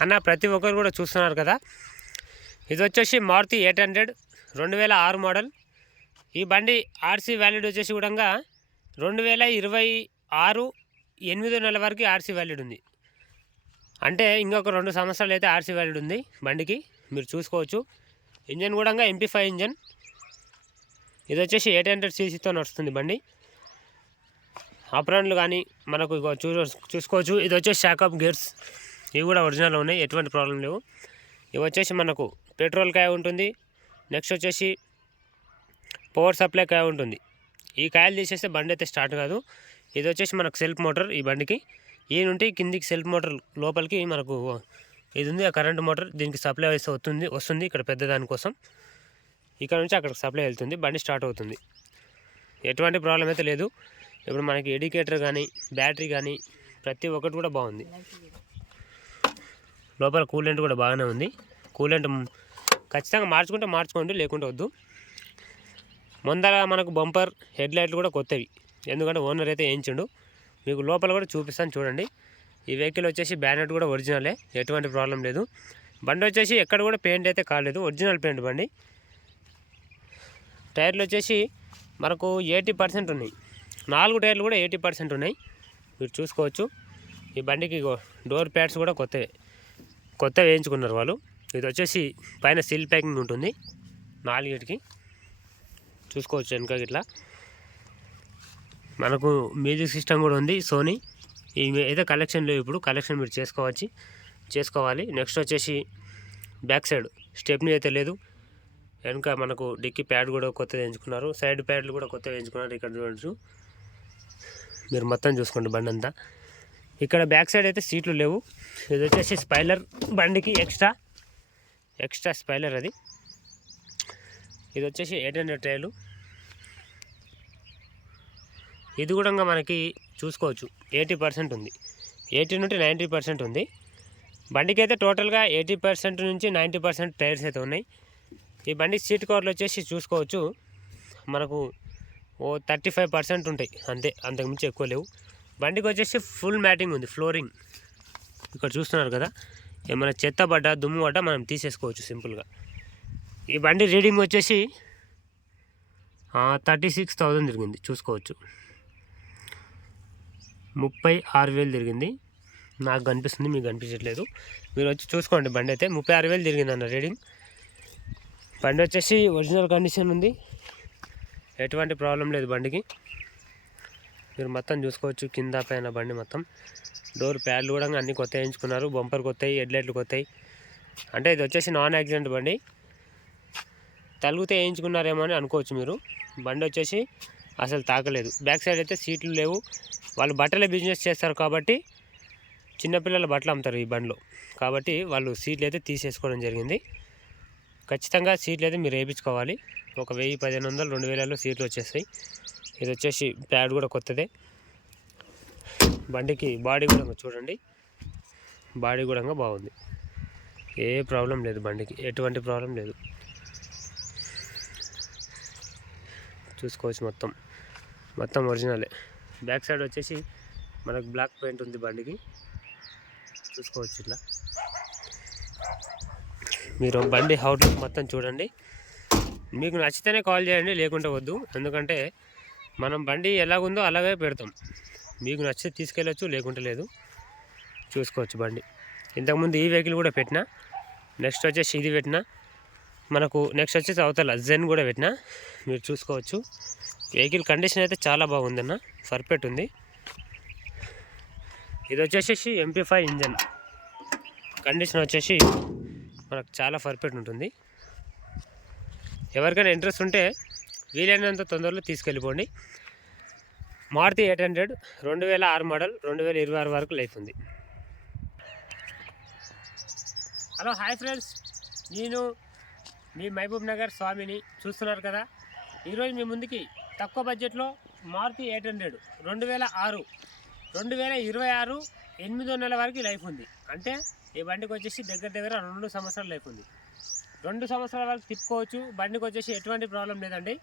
అన్న ప్రతి ఒక్కరు కూడా చూస్తున్నారు కదా? ఇది వచ్చేసి మారుతి ఎయిట్ హండ్రెడ్ రెండు వేల ఆరు మోడల్. ఈ బండి ఆర్సీ వ్యాలిడ్ వచ్చేసి కూడా రెండు వేల ఇరవై ఆరు ఎనిమిదో నెల వరకు ఆర్సీ వ్యాలిడ్ ఉంది. అంటే ఇంకొక రెండు సంవత్సరాలు అయితే ఆర్సీ వ్యాలిడ్ ఉంది బండికి. మీరు చూసుకోవచ్చు. ఇంజన్ కూడా ఎంపీ ఫైవ్ ఇంజన్. ఇది వచ్చేసి ఎయిట్ హండ్రెడ్ సీసీతో నడుస్తుంది బండి. అప్రాన్లు కానీ మనకు చూ చూసుకోవచ్చు. ఇది వచ్చేసి షాకప్ గేర్స్. ఇవి కూడా ఒరిజినల్ ఉన్నాయి. ఎటువంటి ప్రాబ్లం లేవు. ఇవి వచ్చేసి మనకు పెట్రోల్ కాయ ఉంటుంది. నెక్స్ట్ వచ్చేసి పవర్ సప్లై కాయ ఉంటుంది. ఈ కాయలు తీసేస్తే బండి అయితే స్టార్ట్ కాదు. ఇది వచ్చేసి మనకు సెల్ఫ్ మోటార్ ఈ బండికి. ఈ నుండి కిందికి సెల్ఫ్ మోటార్ లోపలికి మనకు ఇది ఉంది. ఆ కరెంట్ మోటార్ దీనికి సప్లై వేస్తే వస్తుంది. వస్తుంది ఇక్కడ పెద్ద దానికోసం ఇక్కడ నుంచి అక్కడికి సప్లై వెళ్తుంది. బండి స్టార్ట్ అవుతుంది. ఎటువంటి ప్రాబ్లం అయితే లేదు. ఇప్పుడు మనకి ఎడికేటర్ కానీ బ్యాటరీ కానీ ప్రతి ఒక్కటి కూడా బాగుంది. లోపల కూలెంట్ కూడా బాగానే ఉంది. కూలెంట్ ఖచ్చితంగా మార్చుకుంటే మార్చుకోండి లేకుంటే వద్దు. ముందర మనకు బంపర్ హెడ్ లైట్లు కూడా కొత్తవి. ఎందుకంటే ఓనర్ అయితే వేయించిండు. మీకు లోపల కూడా చూపిస్తాను చూడండి. ఈ వెహికల్ వచ్చేసి బ్యానెట్ కూడా ఒరిజినలే ఎటువంటి ప్రాబ్లం లేదు. బండి వచ్చేసి ఎక్కడ కూడా పెయింట్ అయితే కాలేదు ఒరిజినల్ పెయింట్ బండి. టైర్లు వచ్చేసి మనకు ఎయిటీ పర్సెంట్ ఉన్నాయి. నాలుగు టైర్లు కూడా ఎయిటీ పర్సెంట్ ఉన్నాయి. మీరు చూసుకోవచ్చు. ఈ బండికి డోర్ ప్యాడ్స్ కూడా కొత్తవే. కొత్త వేయించుకున్నారు వాళ్ళు. ఇది వచ్చేసి పైన సీల్ ప్యాకింగ్ ఉంటుంది. నాలుగిటికి. చూసుకోవచ్చు వెనుక ఇట్లా మనకు మ్యూజిక్ సిస్టమ్ కూడా ఉంది సోనీ. ఇవి అయితే కలెక్షన్ లేవు ఇప్పుడు కలెక్షన్ మీరు చేసుకోవచ్చు. చేసుకోవాలి. నెక్స్ట్ వచ్చేసి బ్యాక్ సైడ్. స్టెప్ని అయితే లేదు. వెనుక మనకు డిక్కీ ప్యాడ్ కూడా కొత్తది ఎంచుకున్నారు సైడ్ ప్యాడ్లు కూడా కొత్తగా ఎంచుకున్నారు ఇక్కడ చూడొచ్చు. మీరు మొత్తం చూసుకోండి బండి అంతా ఇక్కడ బ్యాక్ సైడ్ అయితే సీట్లు లేవు. ఇది వచ్చేసి స్పైలర్ బండికి ఎక్స్ట్రా ఎక్స్ట్రా స్పైలర్ అది. ఇది వచ్చేసి ఎయిట్ హండ్రెడ్ టైర్లు. ఇది కూడా మనకి చూసుకోవచ్చు. ఎయిటీ పర్సెంట్ ఉంది. ఎయిటీ నుండి నైంటీ పర్సెంట్ ఉంది. బండికి అయితే టోటల్గా ఎయిటీ పర్సెంట్ నుంచి నైంటీ పర్సెంట్ టైర్స్ అయితే ఉన్నాయి. ఈ బండి సీట్ కవర్లు వచ్చేసి చూసుకోవచ్చు. మనకు ఓ థర్టీ ఫైవ్ పర్సెంట్ ఉంటాయి. అంతే అంతకుమించి ఎక్కువ లేవు. బండికి వచ్చేసి ఫుల్ మ్యాటింగ్ ఉంది ఫ్లోరింగ్. ఇక్కడ చూస్తున్నారు కదా ఏమైనా చెత్త పడ్డ దుమ్ము పడ్డ మనం తీసేసుకోవచ్చు సింపుల్గా. ఈ బండి రీడింగ్ వచ్చేసి థర్టీ సిక్స్ థౌజండ్ తిరిగింది చూసుకోవచ్చు. ముప్పై ఆరు వేలు తిరిగింది. నాకు కనిపిస్తుంది మీకు కనిపించట్లేదు. మీరు వచ్చి చూసుకోండి బండి అయితే. ముప్పై ఆరు వేలు తిరిగింది అన్న రీడింగ్. బండి వచ్చేసి ఒరిజినల్ కండిషన్ ఉంది. ఎటువంటి ప్రాబ్లం లేదు బండికి. మీరు మొత్తం చూసుకోవచ్చు కింద పైన బండి మొత్తం. డోర్ ప్యాడ్లు కూడా అన్నీ కొత్త వేయించుకున్నారు. బంపర్ కొత్తాయి హెడ్లైట్లు కొత్తాయి అంటే ఇది వచ్చేసి నాన్ యాక్సిడెంట్ బండి. తలుగుతే వేయించుకున్నారేమో అని అనుకోవచ్చు మీరు. బండి వచ్చేసి అసలు తాకలేదు. బ్యాక్ సైడ్ అయితే సీట్లు లేవు. వాళ్ళు బట్టల బిజినెస్ చేస్తారు కాబట్టి చిన్నపిల్లల బట్టలు అమ్ముతారు ఈ బండిలో. కాబట్టి వాళ్ళు సీట్లు అయితే తీసేసుకోవడం జరిగింది. ఖచ్చితంగా సీట్లు అయితే మీరు వేయించుకోవాలి. ఒక వెయ్యి పదిహేను వందలు రెండు వేలలో సీట్లు వచ్చేస్తాయి. ఇది వచ్చేసి ప్యాడ్ కూడా కొత్తదే. బండికి బాడీ కూడా చూడండి. బాడీ కూడా బాగుంది. ఏ ప్రాబ్లం లేదు బండికి ఎటువంటి ప్రాబ్లం లేదు. చూసుకోవచ్చు మొత్తం. మొత్తం ఒరిజినలే. బ్యాక్ సైడ్ వచ్చేసి మనకు బ్లాక్ పెయింట్ ఉంది బండికి. చూసుకోవచ్చు ఇట్లా మీరు బండి హౌట్ మొత్తం చూడండి. మీకు నచ్చితేనే కాల్ చేయండి లేకుంటే వద్దు. ఎందుకంటే మనం బండి ఎలాగుందో అలాగే పెడతాం. మీకు నచ్చితే తీసుకెళ్ళచ్చు లేకుంటే లేదు. చూసుకోవచ్చు బండి. ఇంతకుముందు ఈ వెహికల్ కూడా పెట్టిన నెక్స్ట్ వచ్చేసి ఇది పెట్టిన మనకు నెక్స్ట్ వచ్చేసి అవతల జెన్ కూడా పెట్టిన మీరు చూసుకోవచ్చు. వెహికల్ కండిషన్ అయితే చాలా బాగుందన్న పర్ఫెక్ట్ ఉంది. ఇది వచ్చేసి ఎంపీ ఫైవ్ ఇంజన్. కండిషన్ వచ్చేసి మనకు చాలా పర్ఫెక్ట్ ఉంటుంది. ఎవరికైనా ఇంట్రెస్ట్ ఉంటే వీలైనంత తొందరలో తీసుకెళ్ళిపోండి. మారుతి ఎయిట్ హండ్రెడ్ రెండు వేల ఆరు మోడల్ రెండు వేల ఇరవై ఆరు వరకు లైఫ్ ఉంది. Hello hi friends. నేను మీ మహబూబ్ నగర్ స్వామిని చూస్తున్నారు కదా. ఈరోజు మీ ముందుకి తక్కువ బడ్జెట్లో మారుతి ఎయిట్ హండ్రెడ్ రెండు వేల ఆరు రెండు వేల ఇరవై ఆరు ఎనిమిదో నెల వరకు లైఫ్ ఉంది. అంటే ఈ బండికి వచ్చేసి దగ్గర దగ్గర రెండు సంవత్సరాల లైఫ్ ఉంది. రెండు సంవత్సరాల వరకు తిప్పుకోవచ్చు. బండికి వచ్చేసి ఎటువంటి ప్రాబ్లం లేదండి.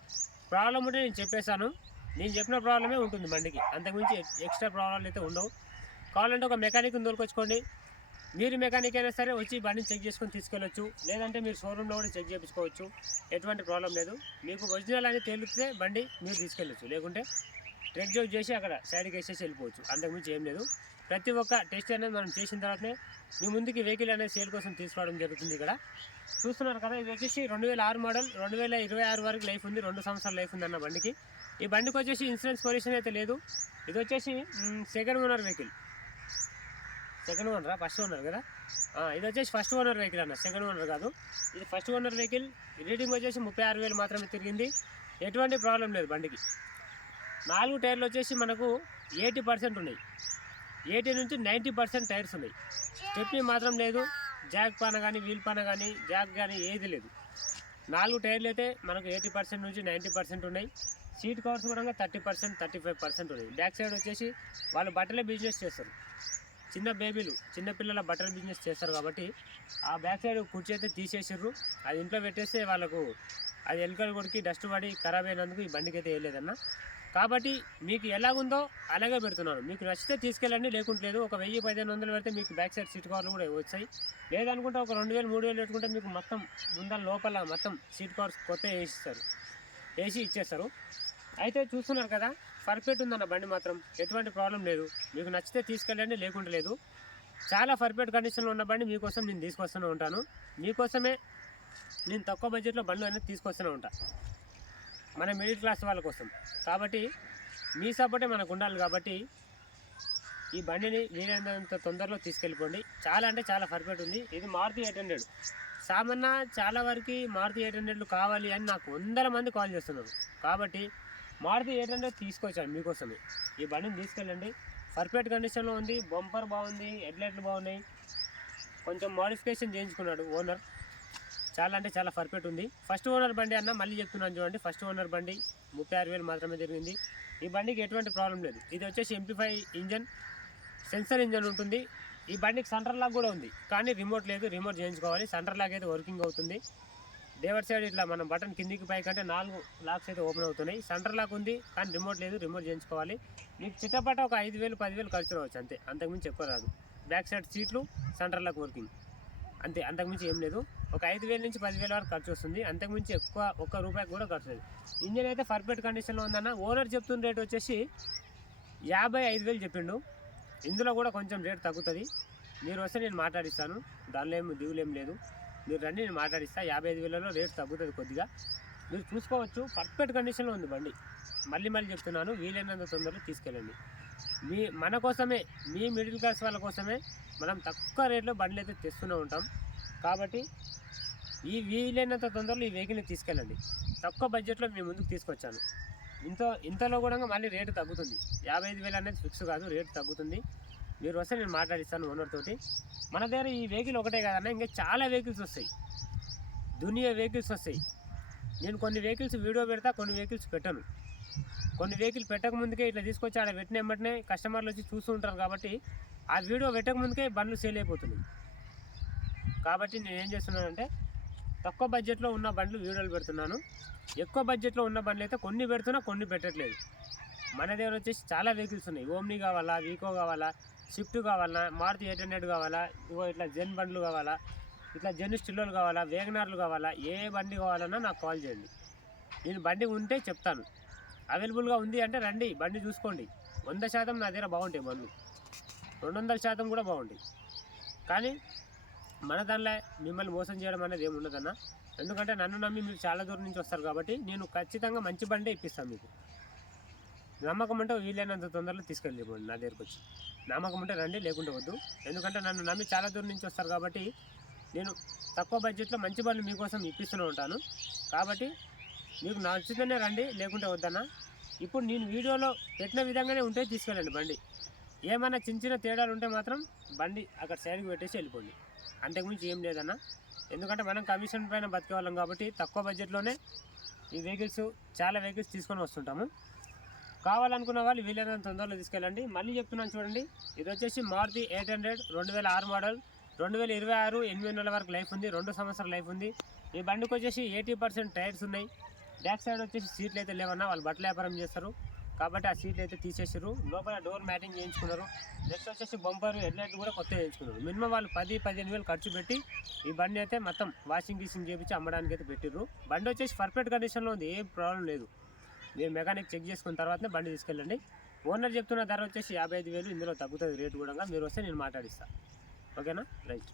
ప్రాబ్లం ఉంటే నేను చెప్పేశాను. నేను చెప్పిన ప్రాబ్లమే ఉంటుంది బండికి. అంతకుమించి ఎక్స్ట్రా ప్రాబ్లం అయితే ఉండవు. కావాలంటే ఒక మెకానిక్ని దొరికొచ్చుకోండి మీరు మెకానిక్ అయినా సరే వచ్చి బండిని చెక్ చేసుకొని తీసుకెళ్ళొచ్చు. లేదంటే మీరు షోరూంలో కూడా చెక్ చేయించుకోవచ్చు. ఎటువంటి ప్రాబ్లం లేదు. మీకు ఒరిజినల్ అని తేలితే బండి మీరు తీసుకెళ్ళొచ్చు. లేకుంటే ట్రెడ్ జోక్ చేసి అక్కడ సైడ్కి వేసేసి వెళ్ళిపోవచ్చు. అంతకుమించి ఏం లేదు. ప్రతి ఒక్క టెస్ట్ అనేది మనం చేసిన తర్వాతనే మీ ముందుకి వెహికల్ అనేది సేల్ కోసం తీసుకోవడం జరుగుతుంది ఇక్కడ. చూస్తున్నారు కదా ఇది వచ్చేసి రెండు వేల ఆరు మోడల్ రెండు వేల ఇరవై ఆరు వరకు లైఫ్ ఉంది రెండు సంవత్సరాల లైఫ్ ఉంది అన్న బండికి. ఈ బండికి వచ్చేసి ఇన్సూరెన్స్ పొల్యూషన్ అయితే లేదు. ఇది వచ్చేసి సెకండ్ ఓనర్ వెహికల్. సెకండ్ ఓనరా? ఫస్ట్ ఓనర్ కదా? ఇది వచ్చేసి ఫస్ట్ ఓనర్ వెహికల్ అన్న సెకండ్ ఓనర్ కాదు. ఇది ఫస్ట్ ఓనర్ వెహికల్. రీడింగ్ వచ్చేసి ముప్పై ఆరు వేలు మాత్రమే తిరిగింది. ఎటువంటి ప్రాబ్లం లేదు బండికి. నాలుగు టైర్లు వచ్చేసి మనకు ఎయిటీ పర్సెంట్ ఉన్నాయి. ఎయిటీ నుంచి నైంటీ పర్సెంట్ టైర్స్ ఉన్నాయి. స్టెప్నీ మాత్రం లేదు జాక్ పాన కానీ వీల్ పాన కానీ జాక్ కానీ ఏది లేదు. నాలుగు టైర్లు అయితే మనకు ఎయిటీ పర్సెంట్ నుంచి నైంటీ పర్సెంట్ ఉన్నాయి. సీట్ కవర్స్ కూడా thirty percent thirty five percent ఉన్నాయి. బ్యాక్ సైడ్ వచ్చేసి వాళ్ళు బట్టలే బిజినెస్ చేస్తారు. చిన్న బేబీలు చిన్నపిల్లల బట్టల బిజినెస్ చేస్తారు కాబట్టి ఆ బ్యాక్ సైడ్ కుర్చీ అయితే తీసేసారు అది ఇంట్లో పెట్టేస్తే వాళ్ళకు అది ఎలుకలు కొడికి డస్ట్ పడి ఖరాబ్ అయినందుకు ఈ బండికి అయితే వేయలేదన్న. కాబట్టి మీకు ఎలాగుందో అలాగే పెడుతున్నాను. మీకు నచ్చితే తీసుకెళ్ళండి లేకుంటే లేదు. ఒక వెయ్యి పదిహేను వందలు పెడితే మీకు బ్యాక్ సైడ్ సీట్ కవర్లు కూడా వచ్చాయి. లేదనుకుంటే ఒక రెండు వేలు మూడు వేలు పెట్టుకుంటే మీకు మొత్తం ముందర లోపల మొత్తం సీట్ కవర్స్ కొత్త వేసిస్తారు. వేసి ఇచ్చేస్తారు. అయితే చూస్తున్నారు కదా పర్ఫెక్ట్ ఉందన్న బండి మాత్రం. ఎటువంటి ప్రాబ్లం లేదు. మీకు నచ్చితే తీసుకెళ్ళండి లేకుంటే లేదు. చాలా పర్ఫెక్ట్ కండిషన్లో ఉన్న బండి మీకోసం నేను తీసుకొస్తూనే ఉంటాను. మీకోసమే నేను తక్కువ బడ్జెట్లో బండ్లు అనేది తీసుకొస్తూనే ఉంటా. మన మిడిల్ క్లాస్ వాళ్ళ కోసం. కాబట్టి మీ సపోర్టే మనకు ఉండాలి కాబట్టి ఈ బండిని వీలైనంత తొందరలో తీసుకెళ్ళిపోండి. చాలా అంటే చాలా పర్ఫెక్ట్ ఉంది. ఇది మారుతి ఎయిట్ హండ్రెడ్. సామాన్య చాలా వరకు మారుతి ఎయిట్ హండ్రెడ్లు కావాలి అని నాకు వందల మంది కాల్ చేస్తున్నారు. కాబట్టి మారుతి ఎయిట్ హండ్రెడ్ తీసుకొచ్చాను మీకోసమే. ఈ బండిని తీసుకెళ్ళండి. పర్ఫెక్ట్ కండిషన్లో ఉంది. బంపర్ బాగుంది. హెడ్లైట్లు బాగున్నాయి. కొంచెం మాడిఫికేషన్ చేయించుకున్నాడు ఓనర్. చాలా అంటే చాలా పర్ఫెక్ట్ ఉంది. ఫస్ట్ ఓనర్ బండి అన్న మళ్ళీ చెప్తున్నాను చూడండి. ఫస్ట్ ఓనర్ బండి ముప్పై ఆరు వేలు మాత్రమే జరిగింది. ఈ బండికి ఎటువంటి ప్రాబ్లం లేదు. ఇది వచ్చేసి ఎంపీఫై ఇంజన్ సెన్సర్ ఇంజన్ ఉంటుంది. ఈ బండికి సెంటర్ లాక్ కూడా ఉంది. కానీ రిమోట్ లేదు రిమోట్ చేయించుకోవాలి. సెంటర్ లాక్ అయితే వర్కింగ్ అవుతుంది. డేవర్ సైడ్ ఇట్లా మనం బటన్ కిందికి పైకి అంటే నాలుగు లాక్స్ అయితే ఓపెన్ అవుతున్నాయి. సెంటర్ లాక్ ఉంది కానీ రిమోట్ లేదు రిమోట్ చేయించుకోవాలి. మీకు చిట్టపట ఒక ఐదు వేలు పదివేలు ఖర్చు రావచ్చు అంతే. అంతకుమించి ఎక్కువ రాదు బ్యాక్ సైడ్ సీట్లు సెంటర్ లాక్ వర్కింగ్. అంతే అంతకుమించి ఏం లేదు. ఒక ఐదు వేల నుంచి పదివేల వరకు ఖర్చు వస్తుంది. అంతకుమించి ఎక్కువ ఒక్క రూపాయికి కూడా ఖర్చు లేదు. ఇంజన్ అయితే పర్ఫెక్ట్ కండిషన్లో ఉందన్న. ఓనర్ చెప్తున్న రేట్ వచ్చేసి యాభై ఐదు వేలు చెప్పిండు. ఇందులో కూడా కొంచెం రేట్ తగ్గుతుంది. మీరు వస్తే నేను మాట్లాడిస్తాను. దానిలో ఏమి దిగులేం లేదు. మీరు రండి నేను మాట్లాడిస్తా. యాభై ఐదు వేలలో రేట్ తగ్గుతుంది కొద్దిగా. మీరు చూసుకోవచ్చు. పర్ఫెక్ట్ కండిషన్లో ఉంది బండి. మళ్ళీ మళ్ళీ చెప్తున్నాను. వీలైనంత తొందరగా తీసుకెళ్ళండి. మీ మన కోసమే మీ మిడిల్ క్లాస్ వాళ్ళ కోసమే మనం తక్కువ రేట్లో బండ్లు అయితే తెస్తూనే ఉంటాం. కాబట్టి ఈ వీలైనంత తొందరలో ఈ వెహికల్ని తీసుకెళ్ళండి. తక్కువ బడ్జెట్లో మీ ముందుకు తీసుకొచ్చాను. ఇంత ఇంతలో కూడా మళ్ళీ రేటు తగ్గుతుంది. యాభై ఐదు వేలు అనేది ఫిక్స్ కాదు రేటు తగ్గుతుంది. మీరు వస్తే నేను మాట్లాడిస్తాను ఓనర్ తోటి. మన దగ్గర ఈ వెహికల్ ఒకటే కాదన్నా ఇంకా చాలా వెహికల్స్ వస్తాయి. దునియా వెహికల్స్ వస్తాయి. నేను కొన్ని వెహికల్స్ వీడియో పెడతా కొన్ని వెహికల్స్ పెట్టను. కొన్ని వెహికల్ పెట్టక ముందుకే ఇట్లా తీసుకొచ్చి ఆడ పెట్టిన వెంటనే కస్టమర్లు వచ్చి చూస్తూ ఉంటారు కాబట్టి ఆ వీడియో పెట్టక ముందుకే బండ్లు సేల్ అయిపోతున్నాయి. కాబట్టి నేను ఏం చేస్తున్నానంటే తక్కువ బడ్జెట్లో ఉన్న బండ్లు వీడియోలు పెడుతున్నాను. ఎక్కువ బడ్జెట్లో ఉన్న బండ్లు అయితే కొన్ని పెడుతున్నా కొన్ని పెట్టట్లేదు. మన దగ్గర వచ్చేసి చాలా వెహికల్స్ ఉన్నాయి. ఓమ్ని కావాలా వీకో కావాలా స్విఫ్ట్ కావాలా మారుతి ఎయిట్ హండ్రెడ్ కావాలా ఇగో ఇట్లా జెన్ బండ్లు కావాలా ఇట్లా జెన్ స్టిల్లోలు కావాలా వేగనార్లు కావాలా ఏ బండి కావాలన్నా నాకు కాల్ చేయండి. నేను బండి ఉంటే చెప్తాను. అవైలబుల్గా ఉంది అంటే రండి బండి చూసుకోండి. వంద శాతం నా దగ్గర బాగుంటాయి బండ్లు. రెండు వందల శాతం కూడా బాగుంటాయి. కానీ మన దానిలో మిమ్మల్ని మోసం చేయడం అనేది ఏమి ఉండదన్న ఎందుకంటే నన్ను నమ్మి మీరు చాలా దూరం నుంచి వస్తారు కాబట్టి నేను ఖచ్చితంగా మంచి బండే ఇప్పిస్తాను మీకు. నమ్మకం అంటే వీలైనంత తొందరలో తీసుకెళ్ళిపోండి నా దగ్గరకు వచ్చి. నమ్మకం ఉంటే రండి లేకుంటే వద్దు. ఎందుకంటే నన్ను నమ్మి చాలా దూరం నుంచి వస్తారు కాబట్టి నేను తక్కువ బడ్జెట్లో మంచి బండ్లు మీకోసం ఇప్పిస్తూనే ఉంటాను. కాబట్టి మీకు నచ్చితేనే రండి లేకుంటే వద్దన్నా. ఇప్పుడు నేను వీడియోలో పెట్టిన విధంగానే ఉంటే తీసుకెళ్ళండి బండి. ఏమైనా చిన్న చిన్న తేడాలు ఉంటే మాత్రం బండి అక్కడ సైడ్కి పెట్టేసి వెళ్ళిపోండి. అంతకుమించి ఏం లేదన్న. ఎందుకంటే మనం కమిషన్ పైన బతికే వాళ్ళం కాబట్టి తక్కువ బడ్జెట్లోనే ఈ వెహికల్స్ చాలా వెహికల్స్ తీసుకొని వస్తుంటాము. కావాలనుకున్న వాళ్ళు వీలైనంత తొందరలో తీసుకెళ్ళండి. మళ్ళీ చెప్తున్నాను చూడండి. ఇది వచ్చేసి మారుతి ఎయిట్ హండ్రెడ్ రెండు వేల ఆరు మోడల్ రెండు వేల ఇరవై ఆరు ఎనిమిది నెలల వరకు లైఫ్ ఉంది రెండు సంవత్సరాల లైఫ్ ఉంది. ఈ బండికి వచ్చేసి ఎయిటీ పర్సెంట్ టైర్స్ ఉన్నాయి. బ్యాక్ సైడ్ వచ్చేసి సీట్లు అయితే లేవన్నా వాళ్ళు బట్టలు వ్యాపారం చేస్తారు. కాబట్టి ఆ సీట్లు అయితే తీసేసారు లోపల డోర్ మ్యాటింగ్ చేయించుకున్నారు. నెక్స్ట్ వచ్చేసి బంపర్ హెడ్లైట్ కూడా కొత్త చేయించుకున్నారు. మినిమం వాళ్ళు పది పదిహేను వేలు ఖర్చు పెట్టి ఈ బండి అయితే మొత్తం వాషింగ్ గీసింగ్ చేయించి అమ్మడానికి అయితే పెట్టిర్రు. బండి వచ్చేసి పర్ఫెక్ట్ కండిషన్లో ఉంది. ఏం ప్రాబ్లం లేదు. మీరు మెకానిక్ చెక్ చేసుకున్న తర్వాతనే బండి తీసుకెళ్ళండి. ఓనర్ చెప్తున్న ధర వచ్చేసి యాభై ఐదు వేలు. ఇందులో తగ్గుతుంది రేటు కూడా. మీరు వస్తే నేను మాట్లాడిస్తాను ఓకేనా? రైట్.